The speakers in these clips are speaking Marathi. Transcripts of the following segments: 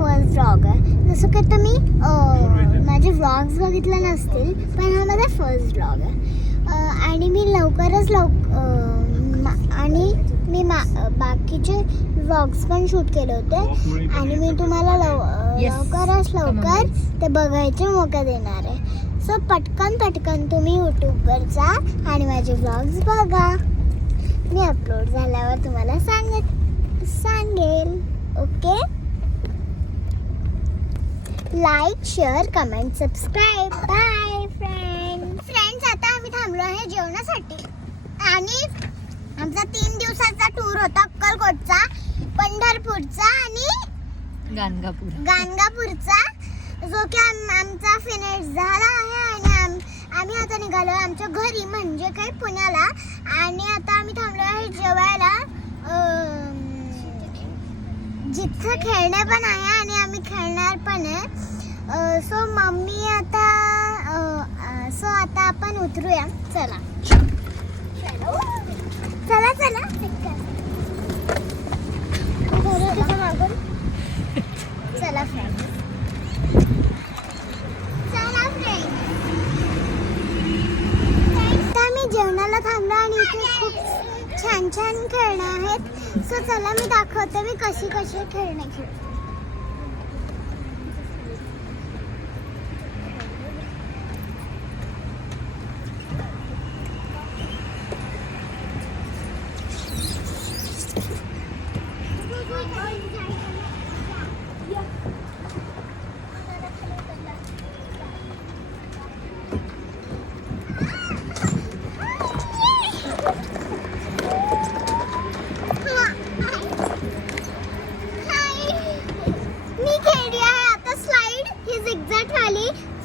फर्स्ट व्लॉग आहे. जसं की तुम्ही माझे व्लॉग्स बघितले नसतील, पण हा माझा फर्स्ट व्लॉग आहे. आणि मी लवकरच आणि मी बाकीचे व्लॉग्स पण शूट केले होते आणि मी तुम्हाला लवकरच लवकर ते बघायचे मोका देणार आहे. सो पटकन तुम्ही यूट्यूबवर जा आणि माझे व्लॉग्स बघा. मी अपलोड झाल्यावर तुम्हाला सांगेल. Okay, like, share, comment, subscribe. Bye friends. आता आम्ही थांबलो आहे जेवणासाठी आणि आमचा 3 दिवसाचा टूर होता अक्कलकोटचा, पंढरपूरचा आणि गाणगापूरचा, जो की आमचा फिनिश झाला आहे. आणि आम्ही आता निघालो आमच्या घरी, म्हणजे काय पुण्याला. आणि आता आम्ही थांबलो आहे जेवायला, जिथं खेळणे पण आहे आणि आम्ही खेळणार पण आहे. सो मम्मी आता आपण उतरूया. चला चला फ्रेंड्स. आम्ही जेवणाला थांबलो आणि इथे खूप छान खेळणं आहेत. सो चला मी दाखवते मी कशी खेळणे खेळते.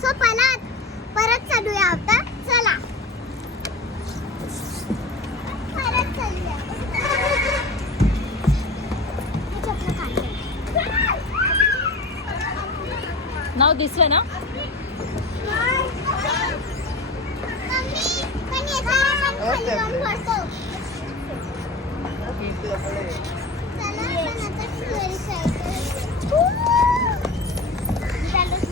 सो परत चालूया आता. चला परत चालूया. नाव दिसलं ना. मम्मी पण येता आपण खाली जाऊन बसतो.